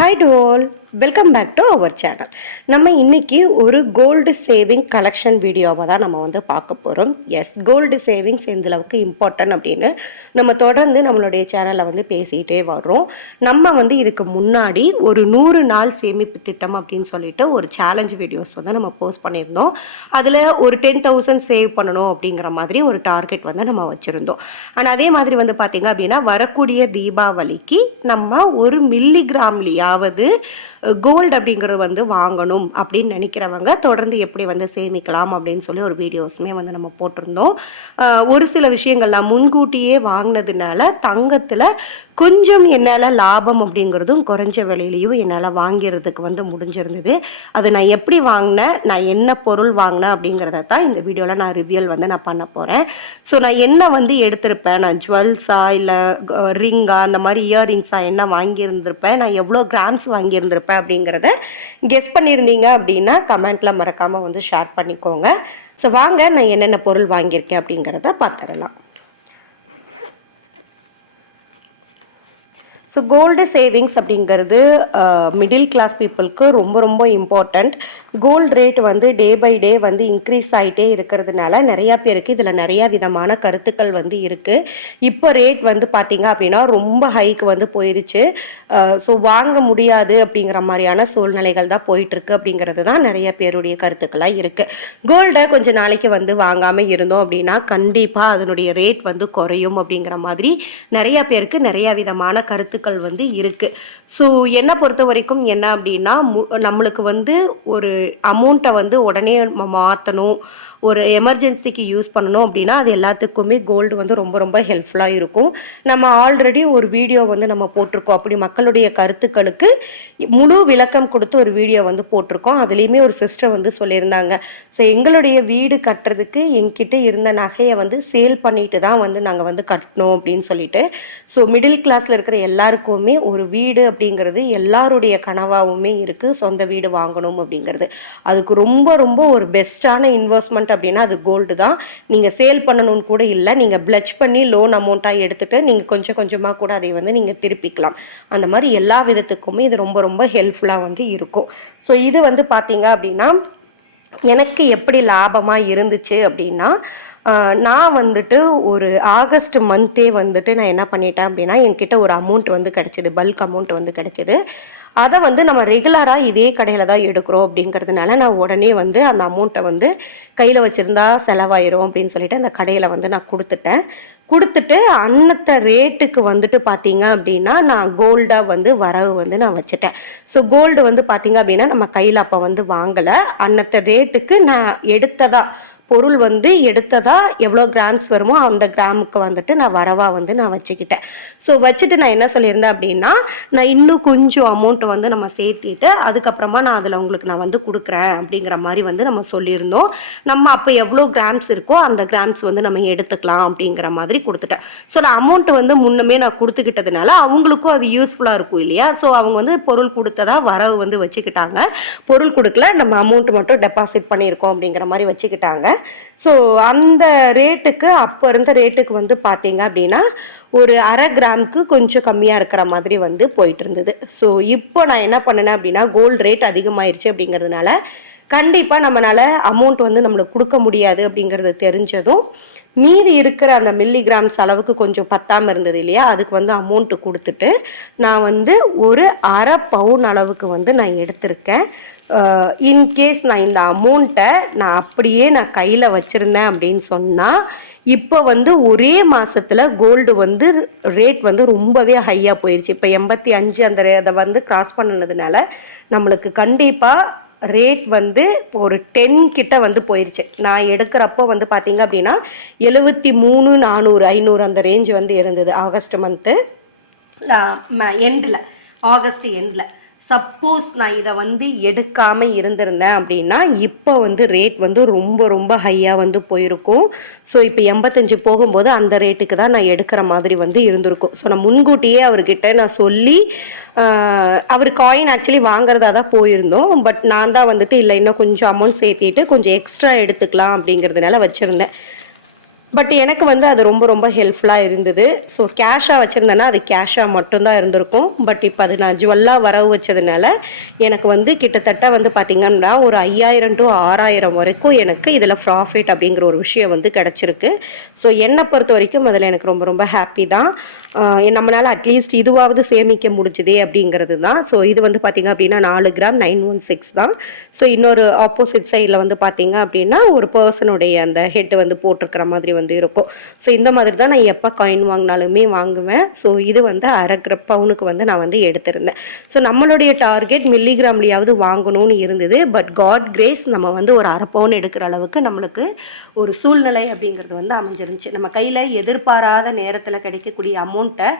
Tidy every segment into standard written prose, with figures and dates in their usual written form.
Hi to all, welcome back to our channel. நம்ம இன்னைக்கு ஒரு கோல்டு சேவிங் கலெக்ஷன் வீடியோவை தான் நம்ம வந்து பார்க்க போகிறோம். எஸ், கோல்டு சேவிங்ஸ் எந்த அளவுக்கு இம்பார்ட்டன்ட் அப்படின்னு நம்ம தொடர்ந்து நம்மளுடைய சேனலில் வந்து பேசிகிட்டே வர்றோம். நம்ம வந்து இதுக்கு முன்னாடி ஒரு 100 நாள் சேமிப்பு திட்டம் அப்படின்னு சொல்லிட்டு ஒரு சேலஞ்ச் வீடியோஸ் வந்து நம்ம போஸ்ட் பண்ணியிருந்தோம். அதில் ஒரு 10,000 சேவ் பண்ணணும் அப்படிங்கிற மாதிரி ஒரு டார்கெட் வந்து நம்ம வச்சுருந்தோம். ஆனால் அதே மாதிரி வந்து பார்த்திங்க அப்படின்னா வரக்கூடிய தீபாவளிக்கு நம்ம ஒரு மில்லிகிராம்லையாவது கோல்டு அப்படிங்கிறது வந்து வாங்கணும் அப்படின்னு நினைக்கிறவங்க தொடர்ந்து எப்படி வந்து சேமிக்கலாம் அப்படின்னு சொல்லி ஒரு வீடியோஸுமே வந்து நம்ம போட்டிருந்தோம். ஒரு சில விஷயங்கள் நான் முன்கூட்டியே வாங்கினதுனால தங்கத்தில் கொஞ்சம் என்னால் லாபம் அப்படிங்கிறதும் குறைஞ்ச விலையிலையும் என்னால் வாங்கிறதுக்கு வந்து முடிஞ்சிருந்தது. அது நான் எப்படி வாங்கினேன், நான் என்ன பொருள் வாங்கினேன் அப்படிங்கிறத தான் இந்த வீடியோவில் நான் ரிவ்யூல் வந்து நான் பண்ண போகிறேன். ஸோ நான் என்ன வந்து எடுத்திருப்பேன், நான் ஜுவல்ஸா இல்லை ரிங்கா அந்த மாதிரி இயர்ரிங்ஸா என்ன வாங்கியிருந்திருப்பேன், நான் எவ்வளோ கிராம்ஸ் வாங்கியிருந்திருப்பேன் அப்படிங்கிறத கெஸ் பண்ணியிருந்தீங்க அப்படின்னா கமெண்ட்ல மறக்காம வந்து ஷேர் பண்ணிக்கோங்க. ஸோ வாங்க நான் என்னென்ன பொருள் வாங்கியிருக்கேன் அப்படிங்கிறத பார்த்துடலாம். ஸோ கோல்டு சேவிங்ஸ் அப்படிங்கிறது மிடில் கிளாஸ் பீப்புளுக்கு ரொம்ப ரொம்ப இம்பார்ட்டண்ட். கோல்டு ரேட் வந்து டே பை டே வந்து இன்க்ரீஸ் ஆகிட்டே இருக்கிறதுனால நிறையா பேருக்கு இதில் நிறையா விதமான கருத்துக்கள் வந்து இருக்குது. இப்போ ரேட் வந்து பார்த்திங்க அப்படின்னா ரொம்ப ஹைக்கு வந்து போயிருச்சு. ஸோ வாங்க முடியாது அப்படிங்கிற மாதிரியான சூழ்நிலைகள் தான் போயிட்டுருக்கு அப்படிங்கிறது தான் நிறைய பேருடைய கருத்துக்களாக இருக்குது. கோல்டை கொஞ்சம் நாளைக்கு வந்து வாங்காமல் இருந்தோம் அப்படின்னா கண்டிப்பாக அதனுடைய ரேட் வந்து குறையும் அப்படிங்கிற மாதிரி நிறையா பேருக்கு நிறையா விதமான கருத்து வந்து இருக்கு. ஸோ என்னை பொறுத்த வரைக்கும் என்ன அப்படின்னா நம்மளுக்கு வந்து ஒரு அமௌண்ட்டை வந்து உடனே மாற்றணும், ஒரு எமர்ஜென்சிக்கு யூஸ் பண்ணணும் அப்படின்னா அது எல்லாத்துக்குமே கோல்டு வந்து ரொம்ப ரொம்ப ஹெல்ப்ஃபுல்லாக இருக்கும். நம்ம ஆல்ரெடி ஒரு வீடியோ வந்து நம்ம போட்டிருக்கோம், அப்படி மக்களுடைய கருத்துக்களுக்கு முழு விளக்கம் கொடுத்து ஒரு வீடியோ வந்து போட்டிருக்கோம். அதுலேயுமே ஒரு சிஸ்டர் வந்து சொல்லியிருந்தாங்க, ஸோ எங்களுடைய வீடு கட்டுறதுக்கு என்கிட்ட இருந்த நகையை வந்து சேல் பண்ணிட்டு தான் வந்து நாங்கள் வந்து கட்டணும் அப்படின்னு சொல்லிட்டு. ஸோ மிடில் கிளாஸில் இருக்கிற எல்லாருக்குமே ஒரு வீடு அப்படிங்கிறது எல்லாருடைய கனவாகவுமே இருக்குது, சொந்த வீடு வாங்கணும் அப்படிங்கிறது. அதுக்கு ரொம்ப ரொம்ப ஒரு பெஸ்ட்டான இன்வெஸ்ட்மெண்ட் அப்படின்னா அது கோல்டு தான். நீங்கள் சேல் பண்ணணும்னு கூட இல்லை, நீங்கள் பிளட்ஜ் பண்ணி லோன் அமௌண்ட்டாக எடுத்துகிட்டு நீங்கள் கொஞ்சம் கொஞ்சமாக கூட அதை வந்து நீங்கள் திருப்பிக்கலாம். அந்த மாதிரி எல்லா விதத்துக்குமே இது ரொம்ப ரொம்ப ஹெல்ப்ஃபுல்லாக வந்து இருக்கும். ஸோ இது வந்து பார்த்தீங்க அப்படின்னா எனக்கு எப்படி லாபமாக இருந்துச்சு அப்படின்னா, நான் வந்துட்டு ஒரு ஆகஸ்ட் மந்த்தே வந்துட்டு நான் என்ன பண்ணிட்டேன் அப்படின்னா என்கிட்ட ஒரு அமௌண்ட் வந்து கிடச்சிது, பல்க் அமௌண்ட் வந்து கிடச்சிது. அதை வந்து நம்ம ரெகுலராக இதே கடையில் தான் எடுக்கிறோம் அப்படிங்கிறதுனால நான் உடனே வந்து அந்த அமௌண்ட்டை வந்து கையில் வச்சுருந்தா செலவாயிரும் அப்படின்னு சொல்லிட்டு அந்த கடையில் வந்து நான் கொடுத்துட்டு அன்னத்த ரேட்டுக்கு வந்துட்டு பார்த்தீங்க அப்படின்னா நான் கோல்டாக வந்து வரவு வந்து நான் வச்சுட்டேன். ஸோ கோல்டு வந்து பார்த்தீங்க அப்படின்னா நம்ம கையில் அப்போ வந்து வாங்கலை, அன்னத்த ரேட்டுக்கு நான் எடுத்ததா பொருள் வந்து எடுத்ததா எவ்வளோ கிராம்ஸ் வருமோ அந்த கிராமுக்கு வந்துட்டு நான் வரவாக வந்து நான் வச்சுக்கிட்டேன். ஸோ வச்சுட்டு நான் என்ன சொல்லியிருந்தேன் அப்படின்னா, நான் இன்னும் கொஞ்சம் அமௌண்ட்டை வந்து நம்ம சேர்த்திட்டு அதுக்கப்புறமா நான் அதில் உங்களுக்கு நான் வந்து கொடுக்குறேன் அப்படிங்கிற மாதிரி வந்து நம்ம சொல்லியிருந்தோம். நம்ம அப்போ எவ்வளோ கிராம்ஸ் இருக்கோ அந்த கிராம்ஸ் வந்து நம்ம எடுத்துக்கலாம் அப்படிங்கிற மாதிரி கொடுத்துட்டேன். ஸோ நான் அமௌண்ட்டு வந்து முன்னமே நான் கொடுத்துக்கிட்டதுனால அவங்களுக்கும் அது யூஸ்ஃபுல்லாக இருக்கும் இல்லையா. ஸோ அவங்க வந்து பொருள் கொடுத்ததா வரவு வந்து வச்சுக்கிட்டாங்க, பொருள் கொடுக்கல நம்ம அமௌண்ட் மட்டும் டெபாசிட் பண்ணியிருக்கோம் அப்படிங்கிற மாதிரி வச்சுக்கிட்டாங்க. ஸோ அந்த ரேட்டுக்கு அப்போ இருந்த ரேட்டுக்கு வந்து பார்த்தீங்க அப்படின்னா ஒரு அரை கிராமுக்கு கொஞ்சம் கம்மியாக இருக்கிற மாதிரி வந்து போயிட்டு இருந்தது. ஸோ இப்போ நான் என்ன பண்ணினேன் அப்படின்னா கோல்டு ரேட் அதிகமாயிருச்சு அப்படிங்கிறதுனால கண்டிப்பாக நம்மளால் அமௌண்ட் வந்து நம்மளுக்கு கொடுக்க முடியாது அப்படிங்கிறது தெரிஞ்சதும் மீதி இருக்கிற அந்த மில்லிகிராம்ஸ் அளவுக்கு கொஞ்சம் பத்தாமல் இருந்தது இல்லையா, அதுக்கு வந்து அமௌண்ட்டு கொடுத்துட்டு நான் வந்து ஒரு அரை பவுன் அளவுக்கு வந்து நான் எடுத்திருக்கேன். இன்கேஸ் நான் இந்த அமௌண்ட்டை நான் அப்படியே நான் கையில் வச்சுருந்தேன் அப்படின்னு சொன்னால் இப்போ வந்து ஒரே மாதத்தில் கோல்டு வந்து ரேட் வந்து ரொம்பவே ஹையாக போயிடுச்சு. இப்போ 85 அதை வந்து கிராஸ் பண்ணினதுனால நம்மளுக்கு கண்டிப்பாக ரேட் வந்து ஒரு 10 கிட்ட வந்து போயிடுச்சு. நான் எடுக்கிறப்போ வந்து பார்த்தீங்க அப்படின்னா 73, 400, 500 அந்த ரேஞ்ச் வந்து இருந்தது ஆகஸ்ட் மந்த்து எண்டில், ஆகஸ்ட் எண்டில். சப்போஸ் நான் இதை வந்து எடுக்காமல் இருந்திருந்தேன் அப்படின்னா இப்போ வந்து ரேட் வந்து ரொம்ப ரொம்ப ஹையாக வந்து போயிருக்கும். ஸோ இப்போ 85 போகும்போது அந்த ரேட்டுக்கு தான் நான் எடுக்கிற மாதிரி வந்து இருந்திருக்கும். ஸோ நான் முன்கூட்டியே அவர்கிட்ட நான் சொல்லி அவர் காயின் ஆக்சுவலி வாங்குறதா தான் போயிருந்தோம். பட் நான் தான் வந்துட்டு இல்லை இன்னும் கொஞ்சம் அமௌண்ட் சேர்த்திட்டு கொஞ்சம் எக்ஸ்ட்ரா எடுத்துக்கலாம் அப்படிங்கிறதுனால வச்சுருந்தேன். பட் எனக்கு வந்து அது ரொம்ப ரொம்ப ஹெல்ப்ஃபுல்லாக இருந்தது. ஸோ கேஷாக வச்சுருந்தேன்னா அது கேஷாக மட்டும்தான் இருந்திருக்கும். பட் இப்போ அது நான் ஜுவல்லாக வரவு வச்சதுனால எனக்கு வந்து கிட்டத்தட்ட வந்து பார்த்திங்கன்னா ஒரு 5000 to 6000 வரைக்கும் எனக்கு இதில் ப்ராஃபிட் அப்படிங்கிற ஒரு விஷயம் வந்து கிடச்சிருக்கு. ஸோ என்னை பொறுத்த வரைக்கும் அதில் எனக்கு ரொம்ப ரொம்ப ஹாப்பி தான். நம்மளால் அட்லீஸ்ட் இதுவாவது சேமிக்க முடிஞ்சுதே அப்படிங்கிறது தான். ஸோ இது வந்து பார்த்திங்க அப்படின்னா 4 கிராம் 916 தான். ஸோ இன்னொரு ஆப்போசிட் சைடில் வந்து பார்த்திங்க அப்படின்னா ஒரு பர்சனுடைய அந்த ஹெட் வந்து போட்டிருக்கிற மாதிரி வந்து இருக்கும். ஸோ இந்த மாதிரி தான் நான் எப்போ காயின் வாங்கினாலுமே வாங்குவேன். ஸோ இது வந்து அரை பவுனுக்கு வந்து நான் வந்து எடுத்திருந்தேன். ஸோ நம்மளுடைய டார்கெட் மில்லிகிராம்லேயாவது வாங்கணும்னு இருந்தது. பட் காட் கிரேஸ் நம்ம வந்து ஒரு அரை பவுன் எடுக்கிற அளவுக்கு நம்மளுக்கு ஒரு சூழ்நிலை அப்படிங்கிறது வந்து அமைஞ்சிருந்துச்சு. நம்ம கையில் எதிர்பாராத நேரத்தில் கிடைக்கக்கூடிய அமௌண்ட்டை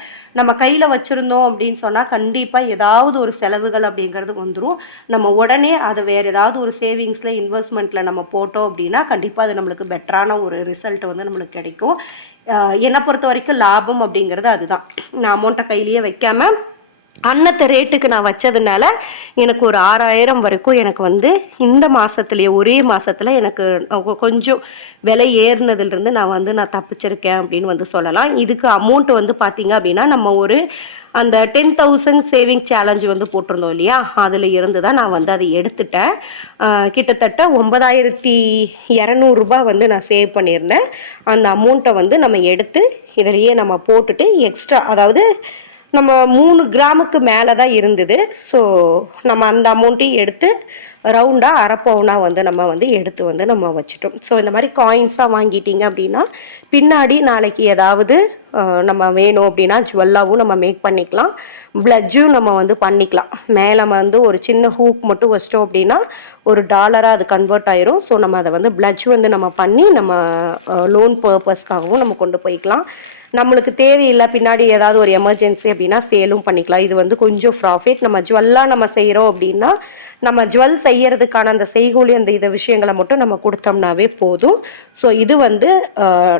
நம்ம கையில் வச்சுருந்தோம் அப்படின்னு சொன்னால் கண்டிப்பாக ஏதாவது ஒரு செலவுகள் அப்படிங்கிறது வந்துடும். நம்ம உடனே அதை வேறு ஏதாவது ஒரு சேவிங்ஸில் இன்வெஸ்ட்மெண்ட்டில் நம்ம போட்டோம் அப்படின்னா கண்டிப்பாக அது நம்மளுக்கு பெட்டரான ஒரு ரிசல்ட் வந்து நம்மளுக்கு கிடைக்கும். என்னை பொறுத்த வரைக்கும் லாபம் அப்படிங்கிறது அதுதான். நான் அமௌண்ட்டை கையிலேயே வைக்காமல் அன்னத்தை ரேட்டுக்கு நான் வச்சதுனால எனக்கு ஒரு 6000 வரைக்கும் எனக்கு வந்து இந்த மாதத்துலேயே ஒரே மாதத்தில் எனக்கு கொஞ்சம் விலை ஏறினதுலேருந்து நான் தப்பிச்சிருக்கேன் அப்படின்னு வந்து சொல்லலாம். இதுக்கு அமௌண்ட் வந்து பார்த்திங்க அப்படின்னா நம்ம ஒரு அந்த 10,000 சேவிங் சேலஞ்சு வந்து போட்டிருந்தோம் இல்லையா, அதில் இருந்து தான் நான் வந்து அதை எடுத்துட்டேன். கிட்டத்தட்ட 9200 வந்து நான் சேவ் பண்ணியிருந்தேன். அந்த அமௌண்ட்டை வந்து நம்ம எடுத்து இதிலேயே நம்ம போட்டுட்டு எக்ஸ்ட்ரா, அதாவது நம்ம 3 கிராமுக்கு மேலே தான் இருந்தது. ஸோ நம்ம அந்த அமௌண்ட்டையும் எடுத்து ரவுண்டாக அரை பவுனாக வந்து நம்ம வந்து எடுத்து வந்து நம்ம வச்சுட்டோம். ஸோ இந்த மாதிரி காயின்ஸாக வாங்கிட்டீங்க அப்படின்னா பின்னாடி நாளைக்கு ஏதாவது நம்ம வேணும் அப்படின்னா ஜுவல்லாவும் நம்ம மேக் பண்ணிக்கலாம், பிளட்ஜும் நம்ம வந்து பண்ணிக்கலாம். மேலே வந்து ஒரு சின்ன ஹூக் மட்டும் வச்சிட்டோம் அப்படின்னா ஒரு டாலராக அது கன்வெர்ட் ஆயிரும். ஸோ நம்ம அதை வந்து பிளட்ஜ் வந்து நம்ம பண்ணி நம்ம லோன் பர்பஸ்க்காகவும் நம்ம கொண்டு போய்க்கலாம். நம்மளுக்கு தேவையில்லை பின்னாடி ஏதாவது ஒரு எமர்ஜென்சி அப்படின்னா சேலும் பண்ணிக்கலாம். இது வந்து கொஞ்சம் ப்ராஃபிட். நம்ம ஜுவல்லாக நம்ம செய்கிறோம் அப்படின்னா நம்ம ஜுவல் செய்யறதுக்கான அந்த செய்கூலி அந்த இதை விஷயங்களை மட்டும் நம்ம கொடுத்தோம்னாவே போதும். ஸோ இது வந்து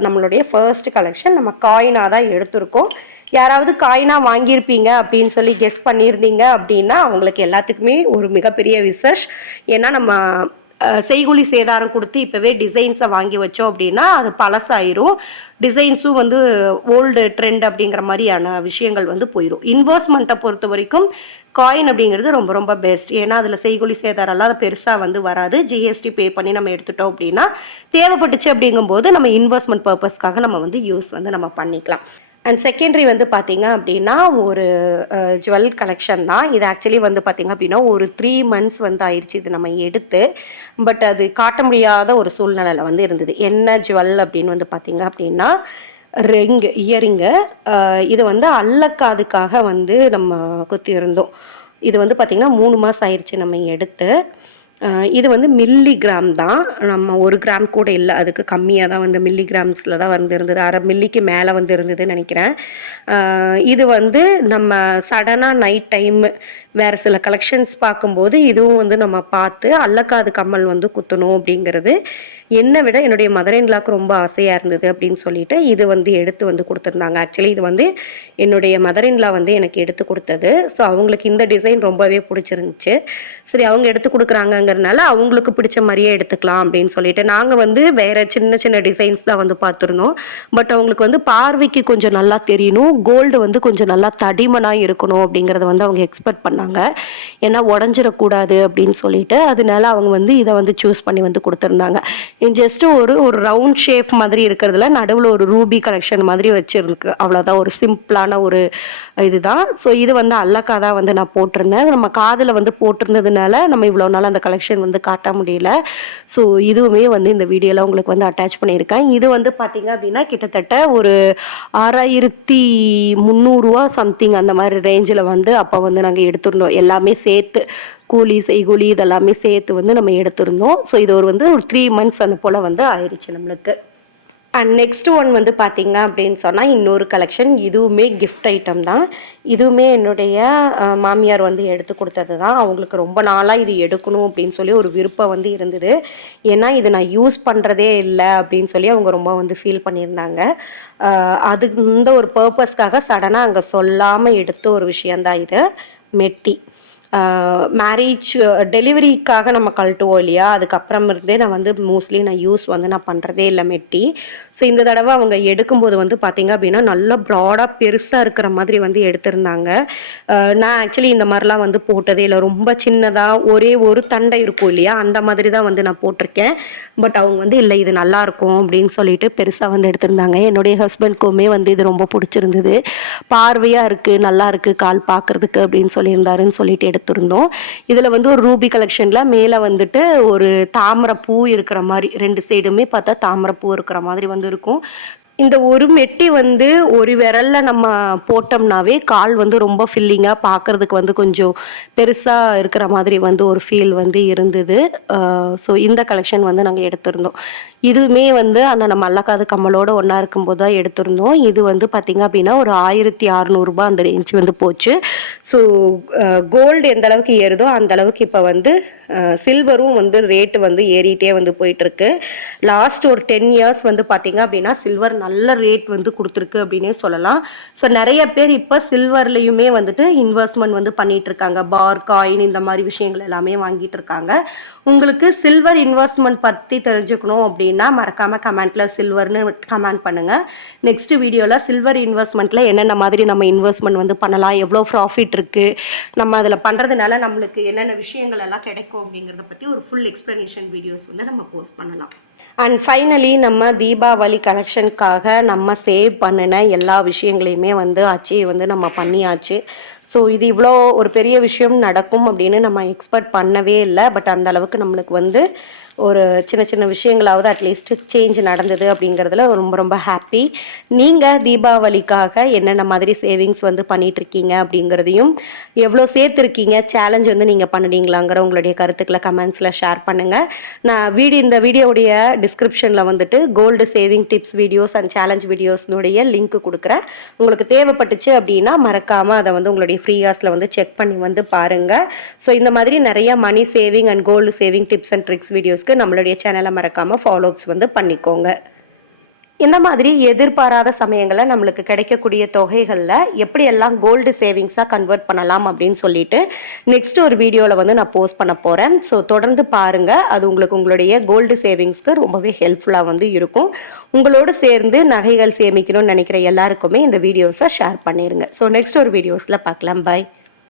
நம்மளுடைய ஃபர்ஸ்ட் கலெக்ஷன். நம்ம காயினாக தான் எடுத்திருக்கோம். யாராவது காயினாக வாங்கியிருப்பீங்க அப்படின்னு சொல்லி கெஸ் பண்ணியிருந்தீங்க அப்படின்னா அவங்களுக்கு எல்லாத்துக்குமே ஒரு மிகப்பெரிய விசேஷ். ஏன்னா நம்ம செய்கூலி சேதாரம் கொடுத்து இப்போவே டிசைன்ஸை வாங்கி வச்சோம் அப்படின்னா அது பழசாயிரும். டிசைன்ஸும் வந்து ஓல்டு ட்ரெண்ட் அப்படிங்கிற மாதிரியான விஷயங்கள் வந்து போயிடும். இன்வெஸ்ட்மெண்ட்டை பொறுத்த வரைக்கும் காயின் அப்படிங்கிறது ரொம்ப ரொம்ப பெஸ்ட். ஏன்னா அதில் செய்கூலி சேதாரம்லாம் அது பெருசாக வந்து வராது. ஜிஎஸ்டி பே பண்ணி நம்ம எடுத்துட்டோம் அப்படின்னா தேவைப்பட்டுச்சு அப்படிங்கும்போது நம்ம இன்வெஸ்ட்மெண்ட் பர்பஸ்க்காக நம்ம வந்து யூஸ் வந்து நம்ம பண்ணிக்கலாம். அண்ட் செகண்டரி வந்து பார்த்திங்க அப்படின்னா ஒரு ஜுவல் கலெக்ஷன் தான். இது ஆக்சுவலி வந்து பார்த்திங்க அப்படின்னா ஒரு 3 months வந்து ஆயிடுச்சு இது நம்ம எடுத்து. பட் அது காட்ட முடியாத ஒரு சூழ்நிலையில் வந்து இருந்தது. என்ன ஜுவல் அப்படின்னு வந்து பார்த்திங்க அப்படின்னா இயரிங்கு. இது வந்து அல்லக்காதுக்காக வந்து நம்ம குத்தியிருந்தோம். இது வந்து பார்த்திங்கன்னா 3 மாதம் ஆயிடுச்சு நம்ம எடுத்து. இது வந்து மில்லிகிராம் தான், நம்ம 1 கிராம் கூட இல்லை, அதுக்கு கம்மியாக தான் வந்து மில்லிகிராம்ஸில் தான் வந்து இருந்தது. அரை மில்லிக்கு மேலே வந்து இருந்ததுன்னு நினைக்கிறேன். இது வந்து நம்ம சடனாக நைட் டைமு வேறு சில கலெக்ஷன்ஸ் பார்க்கும்போது இதுவும் வந்து நம்ம பார்த்து அல்லக்காது கம்மல் வந்து குத்தணும் அப்படிங்கிறது என்னை விட என்னுடைய மதர் இன் லாக்கு ரொம்ப ஆசையாக இருந்தது அப்படின்னு சொல்லிட்டு இது வந்து எடுத்து வந்து கொடுத்துருந்தாங்க. ஆக்சுவலி இது வந்து என்னுடைய மதர் இன் லா வந்து எனக்கு எடுத்து கொடுத்தது. ஸோ அவங்களுக்கு இந்த டிசைன் ரொம்பவே பிடிச்சிருந்துச்சு. சரி அவங்க எடுத்து கொடுக்குறாங்கங்கிறதுனால அவங்களுக்கு பிடிச்ச மாதிரியே எடுத்துக்கலாம் அப்படின்னு சொல்லிட்டு நாங்கள் வந்து வேறு சின்ன சின்ன டிசைன்ஸ் தான் வந்து பார்த்துருந்தோம். பட் அவங்களுக்கு வந்து பார்வைக்கு கொஞ்சம் நல்லா தெரியணும், கோல்டு வந்து கொஞ்சம் நல்லா தடிமனாக இருக்கணும் அப்படிங்கிறத வந்து அவங்க எக்ஸ்பெக்ட் பண்ணாங்க. ஏன்னா உடஞ்சிடக்கூடாது அப்படின்னு சொல்லிட்டு அதனால அவங்க வந்து இதை வந்து சூஸ் பண்ணி வந்து கொடுத்துருந்தாங்க. ஜஸ்ட் ஒரு ரவுண்ட் ஷேப் மாதிரி இருக்கிறதுல நடுவில் ஒரு ரூபி கலெக்ஷன் மாதிரி வச்சிருக்கு, அவ்வளோதான். ஒரு சிம்பிளான ஒரு இதுதான். ஸோ இது வந்து அல்லக்கா தான் வந்து நான் போட்டிருந்தேன். நம்ம காதில் வந்து போட்டிருந்ததுனால நம்ம இவ்வளோ நாள் அந்த கலெக்ஷன் வந்து காட்ட முடியல. ஸோ இதுவுமே வந்து இந்த வீடியோவில் உங்களுக்கு வந்து அட்டாச் பண்ணியிருக்கேன். இது வந்து பார்த்தீங்க அப்படின்னா கிட்டத்தட்ட ஒரு 6300 சம்திங் அந்த மாதிரி ரேஞ்சில் வந்து அப்போ வந்து நாங்கள் எடுத்திருந்தோம். எல்லாமே சேர்த்து கூலி செய்கூலி இதெல்லாமே சேர்த்து வந்து நம்ம எடுத்திருந்தோம். ஸோ இது ஒரு 3 months அந்த போல் வந்து ஆயிடுச்சு நம்மளுக்கு. அண்ட் நெக்ஸ்ட் ஒன் வந்து பார்த்திங்க அப்படின்னு சொன்னால் இன்னொரு கலெக்ஷன். இதுவுமே கிஃப்ட் ஐட்டம் தான். இதுவுமே என்னுடைய மாமியார் வந்து எடுத்து கொடுத்தது தான். அவங்களுக்கு ரொம்ப நாளாக இது எடுக்கணும் அப்படின்னு சொல்லி ஒரு விருப்பம் வந்து இருந்தது. ஏன்னா இது நான் யூஸ் பண்ணுறதே இல்லை அப்படின்னு சொல்லி அவங்க ரொம்ப வந்து ஃபீல் பண்ணியிருந்தாங்க. அது இந்த ஒரு பர்பஸ்க்காக சடனாக அங்கே சொல்லாமல் எடுத்த ஒரு விஷயந்தான் இது. மெட்டி. மேரேஜ் டெலிவரிக்காக நம்ம கழட்டுவோம் இல்லையா, அதுக்கப்புறம் இருந்தே நான் வந்து மோஸ்ட்லி நான் யூஸ் வந்து நான் பண்ணுறதே இல்லை மெட்டி. ஸோ இந்த தடவை அவங்க எடுக்கும்போது வந்து பார்த்திங்க அப்படின்னா நல்லா ப்ராடாக பெருசாக இருக்கிற மாதிரி வந்து எடுத்திருந்தாங்க. நான் ஆக்சுவலி இந்த மாதிரிலாம் வந்து போட்டதே இல்லை. ரொம்ப சின்னதாக ஒரே ஒரு தண்டை இருக்கும் இல்லையா, அந்த மாதிரி தான் வந்து நான் போட்டிருக்கேன். பட் அவங்க வந்து இல்லை இது நல்லாயிருக்கும் அப்படின்னு சொல்லிட்டு பெருசாக வந்து எடுத்திருந்தாங்க. என்னுடைய ஹஸ்பண்ட்க்குமே வந்து இது ரொம்ப பிடிச்சிருந்தது. பார்வையாக இருக்குது, நல்லா இருக்குது கால் பார்க்குறதுக்கு அப்படின்னு சொல்லியிருந்தாருன்னு சொல்லிட்டு எடுத்திருந்தோம். இதில் வந்து ஒரு ரூபி கலெக்ஷனில் மேலே வந்துட்டு ஒரு தாமரை பூ இருக்கிற மாதிரி 2 சைடுமே பார்த்தா தாமரை பூ இருக்கிற மாதிரி வந்து இருக்கும். இந்த ஒரு மெட்டி வந்து ஒரு விரல்ல நம்ம போட்டோம்னாவே கால் வந்து ரொம்ப ஃபில்லிங்காக பார்க்குறதுக்கு வந்து கொஞ்சம் பெருசாக இருக்கிற மாதிரி வந்து ஒரு ஃபீல் வந்து இருந்தது. ஸோ இந்த கலெக்ஷன் வந்து நாங்கள் எடுத்திருந்தோம். இதுவுமே வந்து அந்த நம்ம அல்லக்காது கம்மலோட ஒன்றா இருக்கும்போது தான் எடுத்திருந்தோம். இது வந்து பார்த்திங்க அப்படின்னா ஒரு 1600 அந்த ரேஞ்ச் வந்து போச்சு. ஸோ கோல்டு எந்த அளவுக்கு ஏறுதோ அந்த அளவுக்கு இப்போ வந்து சில்வரும் வந்து ரேட்டு வந்து ஏறிட்டே வந்து போயிட்டுருக்கு. லாஸ்ட் ஒரு 10 இயர்ஸ் வந்து பார்த்திங்க அப்படின்னா சில்வர் நல்ல ரேட் வந்து கொடுத்துருக்கு அப்படின்னே சொல்லலாம். ஸோ நிறைய பேர் இப்போ சில்வர்லேயுமே வந்துட்டு இன்வெஸ்ட்மெண்ட் வந்து பண்ணிகிட்டு இருக்காங்க. பார் காயின் இந்த மாதிரி விஷயங்கள் எல்லாமே வாங்கிட்டு இருக்காங்க. உங்களுக்கு சில்வர் இன்வெஸ்ட்மெண்ட் பற்றி தெரிஞ்சுக்கணும் அப்படின்னா மறக்காமல் கமெண்ட்டில் சில்வர்னு கமெண்ட் பண்ணுங்கள். நெக்ஸ்ட் வீடியோவில் சில்வர் இன்வெஸ்ட்மெண்ட்டில் என்னென்ன மாதிரி நம்ம இன்வெஸ்ட்மெண்ட் வந்து பண்ணலாம், எவ்வளோ ப்ராஃபிட் இருக்குது, நம்ம அதில் பண்ணுறதுனால நம்மளுக்கு என்னென்ன விஷயங்கள் எல்லாம் கிடைக்கும் அப்படிங்கிறத பற்றி ஒரு ஃபுல் எக்ஸ்ப்ளனேஷன் வீடியோஸ் வந்து நம்ம போஸ்ட் பண்ணலாம். அண்ட் ஃபைனலி நம்ம தீபாவளி கலெக்ஷனுக்காக நம்ம சேவ் பண்ணின எல்லா விஷயங்களையுமே வந்து அச்சீவ் வந்து நம்ம பண்ணியாச்சு. ஸோ இது இவ்வளோ ஒரு பெரிய விஷயம் நடக்கும் அப்படின்னு நம்ம எக்ஸ்பெக்ட் பண்ணவே இல்லை. பட் அந்த அளவுக்கு நம்மளுக்கு வந்து ஒரு சின்ன சின்ன விஷயங்களாவது அட்லீஸ்ட் சேஞ்ச் நடந்தது அப்படிங்கிறதுல ரொம்ப ரொம்ப ஹாப்பி. நீங்கள் தீபாவளிக்காக என்னென்ன மாதிரி சேவிங்ஸ் வந்து பண்ணிகிட்ருக்கீங்க அப்படிங்கிறதையும், எவ்வளோ சேர்த்துருக்கீங்க, சேலஞ்ச் வந்து நீங்கள் பண்ணுறீங்களாங்கிற உங்களுடைய கருத்துக்களை கமெண்ட்ஸில் ஷேர் பண்ணுங்கள். நான் இந்த வீடியோடைய டிஸ்கிரிப்ஷனில் வந்துட்டு gold saving tips videos and challenge வீடியோஸ்னுடைய லிங்க் கொடுக்குறேன். உங்களுக்கு தேவைப்பட்டுச்சு அப்படின்னா மறக்காமல் அதை வந்து உங்களுடைய ஃப்ரீ ஹார்ஸில் வந்து செக் பண்ணி வந்து பாருங்கள். ஸோ இந்த மாதிரி நிறைய money saving and gold saving tips and tricks வீடியோஸ்க்கு நம்மளுடைய சேனலை மறக்காமல் ஃபாலோஅப்ஸ் வந்து பண்ணிக்கோங்க. இந்த மாதிரி எதிர்பாராத சமயங்களில் நம்மளுக்கு கிடைக்கக்கூடிய தொகைகளில் எப்படியெல்லாம் கோல்டு சேவிங்ஸாக கன்வெர்ட் பண்ணலாம் அப்படின்னு சொல்லிட்டு நெக்ஸ்ட் ஒரு வீடியோவில் வந்து நான் போஸ்ட் பண்ண போகிறேன். ஸோ தொடர்ந்து பாருங்கள். அது உங்களுக்கு உங்களுடைய கோல்டு சேவிங்ஸ்க்கு ரொம்பவே ஹெல்ப்ஃபுல்லாக வந்து இருக்கும். உங்களோடு சேர்ந்து நகைகள் சேமிக்கணும்னு நினைக்கிற எல்லாருக்குமே இந்த வீடியோஸை ஷேர் பண்ணிடுங்க. ஸோ நெக்ஸ்ட் ஒரு வீடியோஸில் பார்க்கலாம். பாய்.